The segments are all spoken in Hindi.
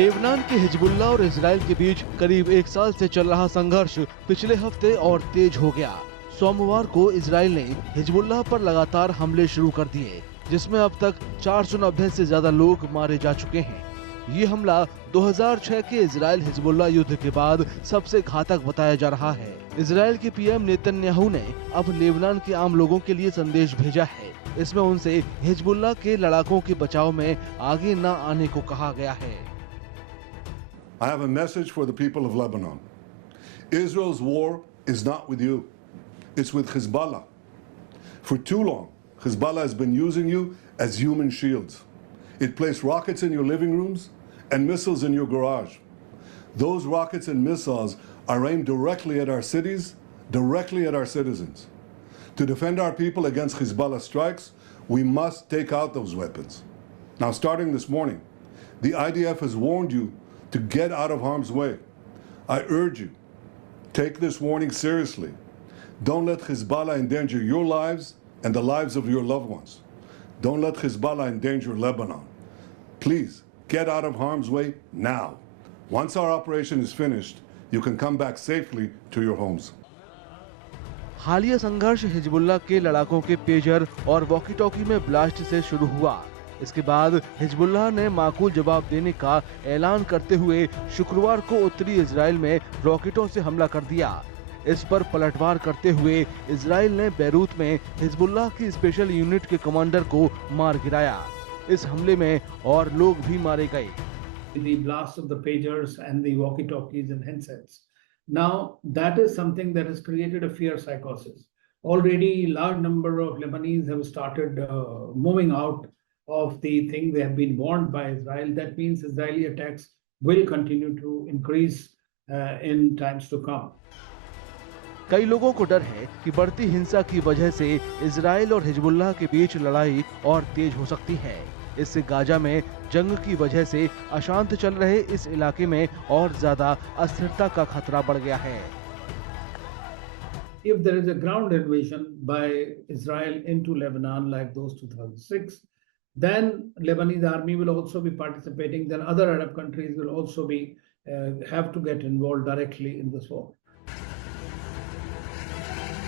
लेबनान के हिजबुल्लाह और इजराइल के बीच करीब एक साल से चल रहा संघर्ष पिछले हफ्ते और तेज हो गया। सोमवार को इजराइल ने हिजबुल्लाह पर लगातार हमले शुरू कर दिए, जिसमें अब तक 490 से ज्यादा लोग मारे जा चुके हैं। ये हमला 2006 के इजराइल हिजबुल्लाह युद्ध के बाद सबसे घातक बताया जा रहा है। इजराइल के पीएम नेतन्याहू ने अब लेबनान के आम लोगों के लिए संदेश भेजा है। इसमें उनसे हिजबुल्लाह के लड़ाकों के बचाव में आगे न आने को कहा गया है। I have a message for the people of Lebanon. Israel's war is not with you. It's with Hezbollah. For too long, Hezbollah has been using you as human shields. It placed rockets in your living rooms and missiles in your garage. Those rockets and missiles are aimed directly at our cities, directly at our citizens. To defend our people against Hezbollah strikes, we must take out those weapons. Now, starting this morning, the IDF has warned you to get out of harm's way. I urge you, take this warning seriously. Don't let Hezbollah endanger your lives and the lives of your loved ones. Don't let Hezbollah endanger Lebanon. Please, get out of harm's way now. Once our operation is finished, you can come back safely to your homes. हालिया संघर्ष हिजबुल्लाह के लड़ाकों के पेजर और वॉकी टॉकी में ब्लास्ट से शुरू हुआ। इसके बाद हिजबुल्लाह ने माकूल जवाब देने का ऐलान करते हुए शुक्रवार को उत्तरी इजराइल में रॉकेटों से हमला कर दिया। इस पर पलटवार करते हुए इजराइल ने बैरूत में हिजबुल्लाह की स्पेशल यूनिट के कमांडर को मार गिराया। इस हमले में और लोग भी मारे गए। The blast of the pagers and the walkie-talkies and handsets. Now, that is something that has created a fear psychosis. Already, large number of Lebanese have started moving out of the thing they have been warned by Israel. That means Israeli attacks will continue to increase in times to come. कई लोगों को डर है कि बढ़ती हिंसा की वजह से इजराइल और हिजबुल्लाह के बीच लड़ाई और तेज हो सकती है। इससे गाजा में जंग की वजह से अशांत चल रहे इस इलाके में और ज्यादा अस्थिरता का खतरा बढ़ गया है। If there is a ground invasion by Israel into Lebanon like those 2006, then Lebanese army will also be participating. Then other Arab countries will also be have to get involved directly in this war.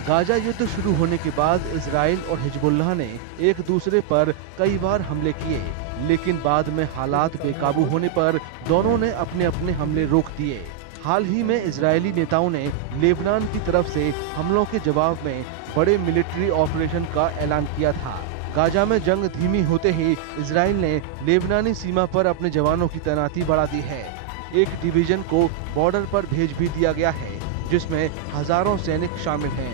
Gaza युद्ध शुरू होने के बाद इजराइल और हिजबुल्लाह ने एक दूसरे पर कई बार हमले किए, लेकिन बाद में हालात बेकाबू होने पर दोनों ने अपने अपने हमले रोक दिए। हाल ही में इजरायली नेताओं ने लेबनान की तरफ से हमलों के जवाब में बड़े मिलिट्री ऑपरेशन का ऐलान किया था। गाजा में जंग धीमी होते ही इजराइल ने लेबनानी सीमा पर अपने जवानों की तैनाती बढ़ा दी है। एक डिवीजन को बॉर्डर पर भेज भी दिया गया है, जिसमें हजारों सैनिक शामिल हैं।